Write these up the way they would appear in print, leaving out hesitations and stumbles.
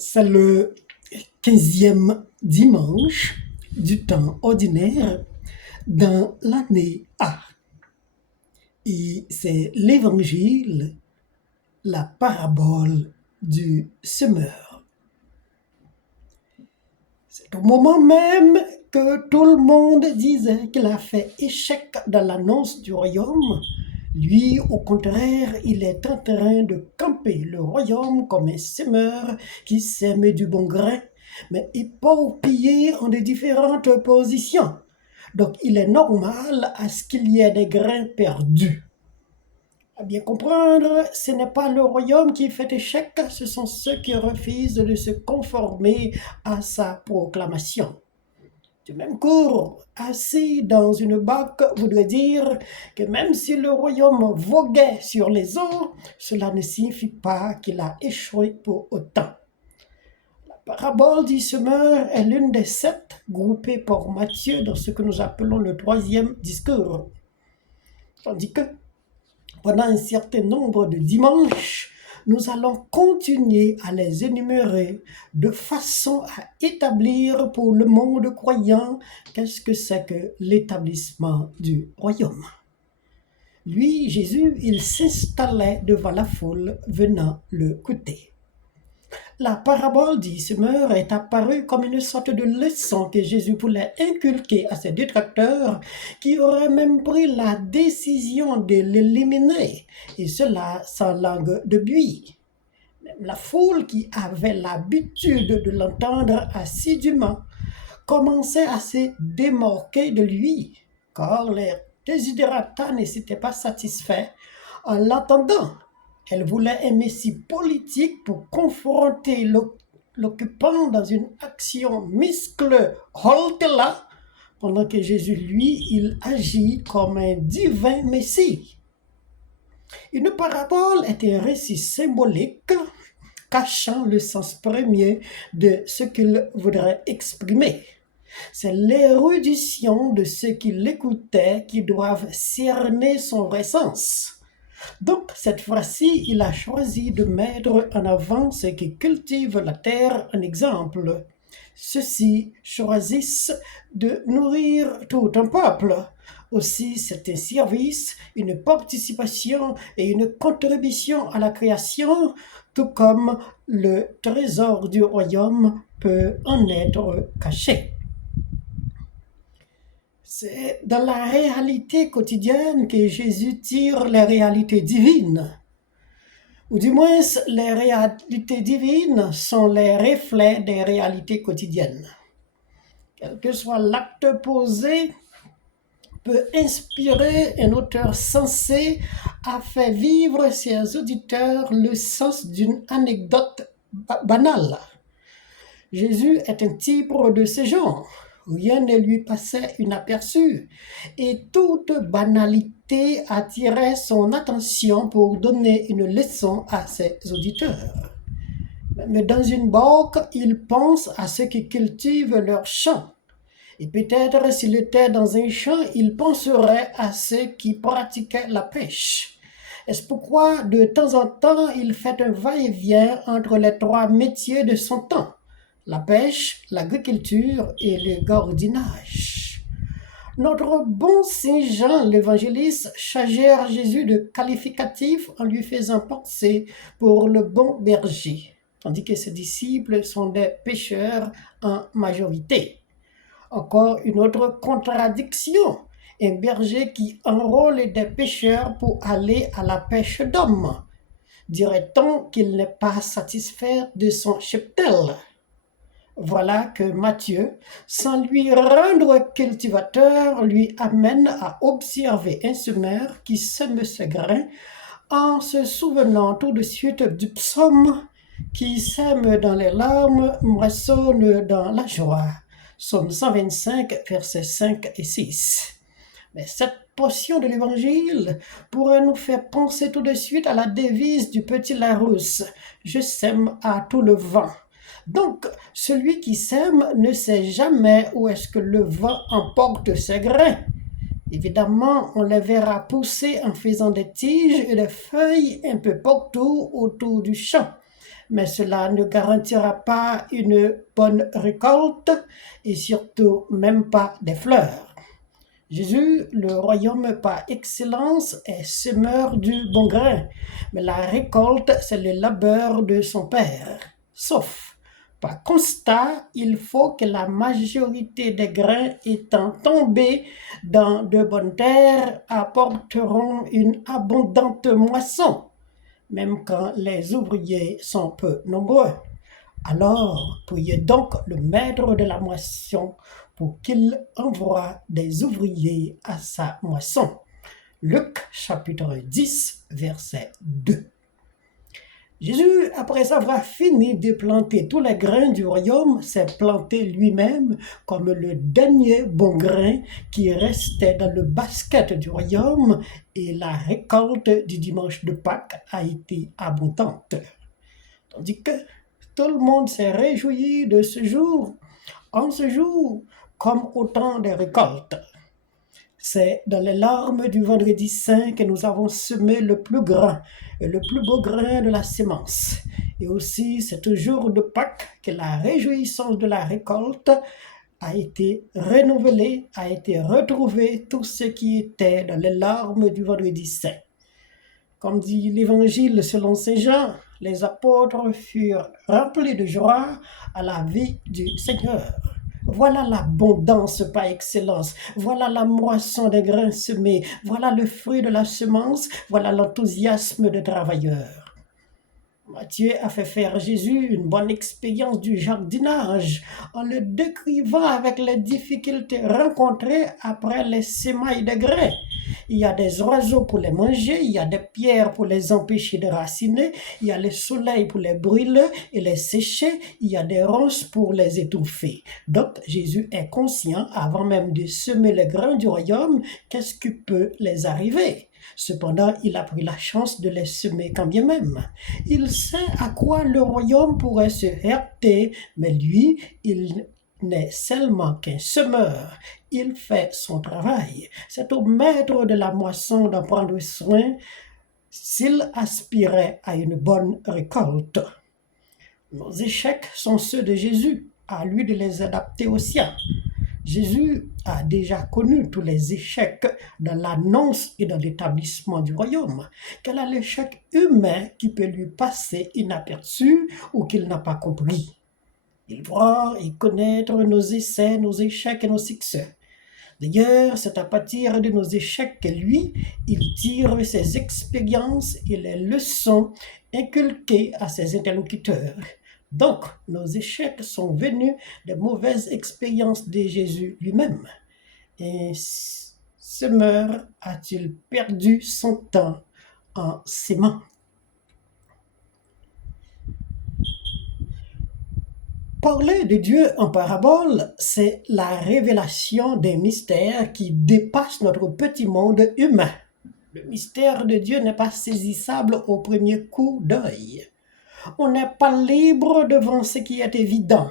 C'est le 15e dimanche du temps ordinaire dans l'année A. Et c'est l'évangile, la parabole du semeur. C'est au moment même que tout le monde disait qu'il a fait échec dans l'annonce du royaume. Lui, au contraire, il est en train de camper le royaume comme un semeur qui sème du bon grain, mais éparpillé en des différentes positions. Donc, il est normal à ce qu'il y ait des grains perdus. À bien comprendre, ce n'est pas le royaume qui fait échec, ce sont ceux qui refusent de se conformer à sa proclamation. Du même coup, assis dans une barque voudrait dire que même si le royaume voguait sur les eaux, cela ne signifie pas qu'il a échoué pour autant. La parabole du semeur est l'une des 7 groupées par Matthieu dans ce que nous appelons le 3e discours. Tandis que pendant un certain nombre de dimanches, nous allons continuer à les énumérer de façon à établir pour le monde croyant qu'est-ce que c'est que l'établissement du royaume. Lui, Jésus, il s'installait devant la foule venant le écouter. La parabole du semeur est apparue comme une sorte de leçon que Jésus voulait inculquer à ses détracteurs qui auraient même pris la décision de l'éliminer, et cela sans langue de buis. Même la foule qui avait l'habitude de l'entendre assidûment commençait à se démarquer de lui, car les desiderata ne s'étaient pas satisfaits en l'entendant. Elle voulait un messie politique pour confronter l'occupant dans une action muscle halte là, pendant que Jésus, lui, il agit comme un divin messie. Une parabole est un récit symbolique cachant le sens premier de ce qu'il voudrait exprimer. C'est l'érudition de ceux qui l'écoutaient qui doivent cerner son vrai sens. Donc, cette fois-ci, il a choisi de mettre en avant ceux qui cultivent la terre en exemple. Ceux-ci choisissent de nourrir tout un peuple. Aussi, c'est un service, une participation et une contribution à la création, tout comme le trésor du royaume peut en être caché. C'est dans la réalité quotidienne que Jésus tire les réalités divines. Ou du moins, les réalités divines sont les reflets des réalités quotidiennes. Quel que soit l'acte posé, peut inspirer un auteur sensé à faire vivre ses auditeurs le sens d'une anecdote banale. Jésus est un type de ce genre. Rien ne lui passait inaperçu et toute banalité attirait son attention pour donner une leçon à ses auditeurs. Mais dans une barque, il pense à ceux qui cultivent leurs champs. Et peut-être s'il était dans un champ, il penserait à ceux qui pratiquaient la pêche. Est-ce pourquoi de temps en temps, il fait un va-et-vient entre les 3 métiers de son temps? La pêche, l'agriculture et le jardinage. Notre bon Saint Jean l'évangéliste chargèrent Jésus de qualificatifs en lui faisant passer pour le bon berger, tandis que ses disciples sont des pêcheurs en majorité. Encore une autre contradiction, un berger qui enrôle des pêcheurs pour aller à la pêche d'hommes. Dirait-on qu'il n'est pas satisfait de son cheptel? Voilà que Matthieu, sans lui rendre cultivateur, lui amène à observer un semeur qui sème ses grains en se souvenant tout de suite du psaume qui sème dans les larmes, moissonne dans la joie. Psaume 125, versets 5 et 6. Mais cette portion de l'Évangile pourrait nous faire penser tout de suite à la devise du petit Larousse, « Je sème à tout le vent ». Donc, celui qui sème ne sait jamais où est-ce que le vent emporte ses grains. Évidemment, on les verra pousser en faisant des tiges et des feuilles un peu partout autour du champ. mais cela ne garantira pas une bonne récolte et surtout même pas des fleurs. Jésus, le royaume par excellence, est semeur du bon grain, mais la récolte, c'est le labeur de son Père. Sauf, par constat, il faut que la majorité des grains étant tombés dans de bonnes terres apporteront une abondante moisson, même quand les ouvriers sont peu nombreux. Alors, priez donc le maître de la moisson pour qu'il envoie des ouvriers à sa moisson. Luc chapitre 10, verset 2. Jésus, après avoir fini de planter tous les grains du royaume, s'est planté lui-même comme le dernier bon grain qui restait dans le basket du royaume, et la récolte du dimanche de Pâques a été abondante. Tandis que tout le monde s'est réjoui de ce jour, en ce jour, comme au temps des récoltes. C'est dans les larmes du vendredi saint que nous avons semé le plus grand et le plus beau grain de la sémence. Et aussi, c'est au jour de Pâques que la réjouissance de la récolte a été renouvelée, a été retrouvé tout ce qui était dans les larmes du vendredi saint. Comme dit l'Évangile selon Saint Jean, les apôtres furent remplis de joie à la vie du Seigneur. Voilà l'abondance par excellence, voilà la moisson des grains semés, voilà le fruit de la semence, voilà l'enthousiasme des travailleurs. Matthieu a fait faire Jésus une bonne expérience du jardinage en le décrivant avec les difficultés rencontrées après les semailles de grains. Il y a des oiseaux pour les manger, il y a des pierres pour les empêcher de raciner, il y a le soleil pour les brûler et les sécher, il y a des ronces pour les étouffer. Donc Jésus est conscient, avant même de semer les grains du royaume, qu'est-ce qui peut les arriver. Cependant, il a pris la chance de les semer quand bien même. Il sait à quoi le royaume pourrait se heurter, mais lui, il n'est seulement qu'un semeur. Il fait son travail. C'est au maître de la moisson d'en prendre soin s'il aspirait à une bonne récolte. Nos échecs sont ceux de Jésus, à lui de les adapter aux siens. Jésus a déjà connu tous les échecs dans l'annonce et dans l'établissement du royaume. Quel est l'échec humain qui peut lui passer inaperçu ou qu'il n'a pas compris? Il voit et connaître nos essais, nos échecs et nos succès. D'ailleurs, c'est à partir de nos échecs que lui, il tire ses expériences et les leçons inculquées à ses interlocuteurs. Donc, nos échecs sont venus des mauvaises expériences de Jésus lui-même. Et semeur a-t-il perdu son temps en s'aimant? Parler de Dieu en parabole, c'est la révélation des mystères qui dépassent notre petit monde humain. Le mystère de Dieu n'est pas saisissable au premier coup d'œil. On n'est pas libre devant ce qui est évident.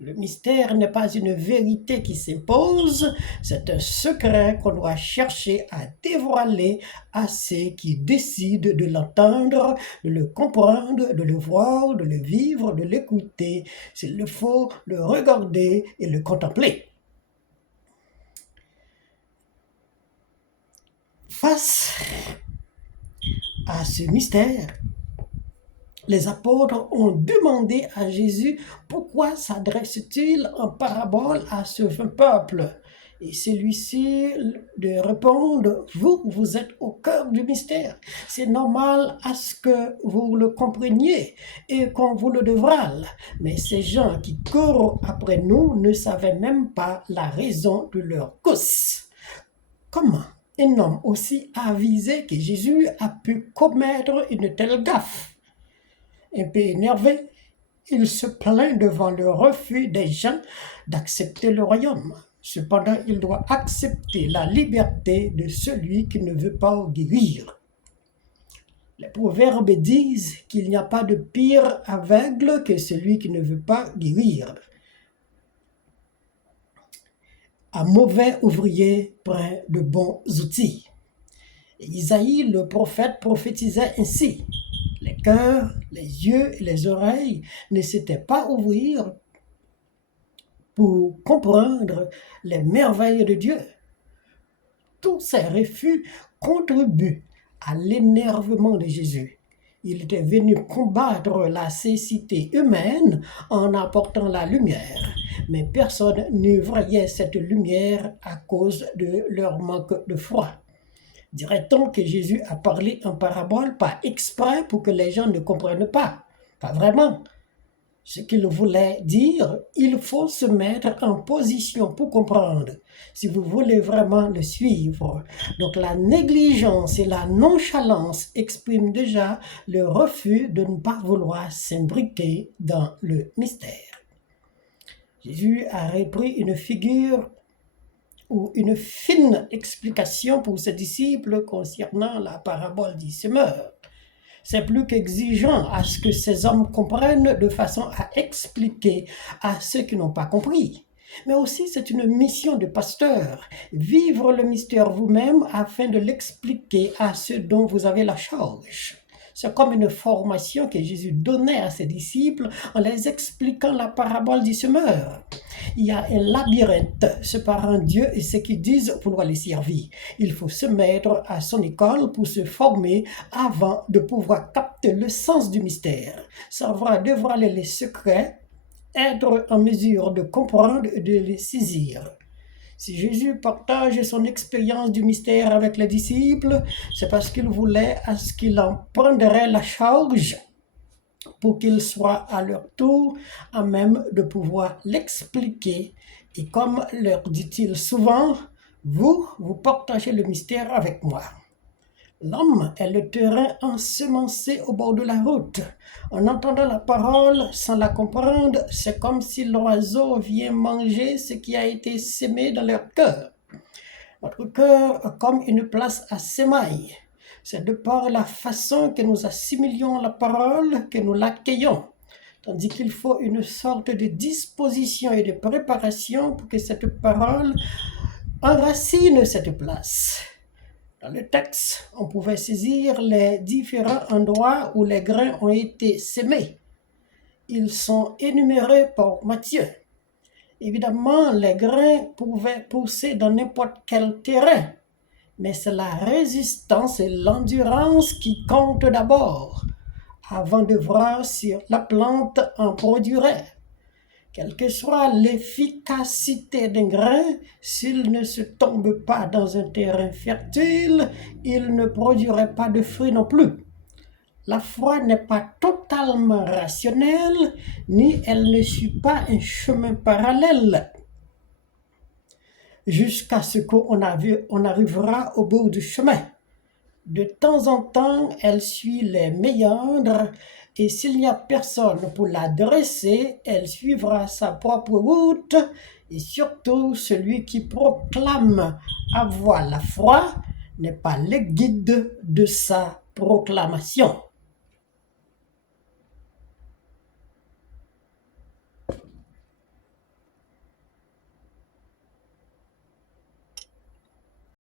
Le mystère n'est pas une vérité qui s'impose, c'est un secret qu'on doit chercher à dévoiler à ceux qui décident de l'entendre, de le comprendre, de le voir, de le vivre, de l'écouter, s'il le faut, le regarder et le contempler. Face à ce mystère, les apôtres ont demandé à Jésus pourquoi s'adresse-t-il en parabole à ce peuple. Et celui-ci de répondre, vous êtes au cœur du mystère. C'est normal à ce que vous le compreniez et qu'on vous le devra. Mais ces gens qui courent après nous ne savaient même pas la raison de leur course. Comment un homme aussi avisé que Jésus a pu commettre une telle gaffe? Un peu énervé, il se plaint devant le refus des gens d'accepter le royaume. Cependant, il doit accepter la liberté de celui qui ne veut pas guérir. Les proverbes disent qu'il n'y a pas de pire aveugle que celui qui ne veut pas guérir. Un mauvais ouvrier prend de bons outils. Isaïe, le prophète, prophétisait ainsi. Les cœurs, les yeux et les oreilles ne s'étaient pas ouverts pour comprendre les merveilles de Dieu. Tous ces refus contribuent à l'énervement de Jésus. Il était venu combattre la cécité humaine en apportant la lumière, mais personne ne voyait cette lumière à cause de leur manque de foi. Dirait-on que Jésus a parlé en parabole, pas exprès pour que les gens ne comprennent pas? Pas vraiment. Ce qu'il voulait dire, il faut se mettre en position pour comprendre si vous voulez vraiment le suivre. Donc la négligence et la nonchalance expriment déjà le refus de ne pas vouloir s'imbriquer dans le mystère. Jésus a repris une figure ou une fine explication pour ses disciples concernant la parabole du semeur. C'est plus qu'exigeant à ce que ces hommes comprennent de façon à expliquer à ceux qui n'ont pas compris. Mais aussi, c'est une mission de pasteur, vivre le mystère vous-même afin de l'expliquer à ceux dont vous avez la charge. C'est comme une formation que Jésus donnait à ses disciples en les expliquant la parabole du semeur. Il y a un labyrinthe séparant Dieu et ceux qui disent vouloir les servir. Il faut se mettre à son école pour se former avant de pouvoir capter le sens du mystère, savoir dévoiler les secrets, être en mesure de comprendre et de les saisir. Si Jésus partage son expérience du mystère avec les disciples, c'est parce qu'il voulait à ce qu'ils en prendraient la charge pour qu'ils soient à leur tour à même de pouvoir l'expliquer. Et comme leur dit-il souvent, vous partagez le mystère avec moi. L'homme est le terrain ensemencé au bord de la route. En entendant la parole sans la comprendre, c'est comme si l'oiseau vient manger ce qui a été sémé dans leur cœur. Notre cœur est comme une place à sémailles. C'est de par la façon que nous assimilions la parole que nous l'accueillons, tandis qu'il faut une sorte de disposition et de préparation pour que cette parole enracine cette place. Dans le texte, on pouvait saisir les différents endroits où les grains ont été sémés. Ils sont énumérés par Matthieu. Évidemment, les grains pouvaient pousser dans n'importe quel terrain, mais c'est la résistance et l'endurance qui comptent d'abord, avant de voir si la plante en produirait. Quelle que soit l'efficacité d'un grain, s'il ne se tombe pas dans un terrain fertile, il ne produirait pas de fruits non plus. La foi n'est pas totalement rationnelle, ni elle ne suit pas un chemin parallèle jusqu'à ce qu'on arrivera au bout du chemin. De temps en temps, elle suit les méandres et s'il n'y a personne pour la dresser, elle suivra sa propre route et surtout celui qui proclame avoir la foi n'est pas le guide de sa proclamation.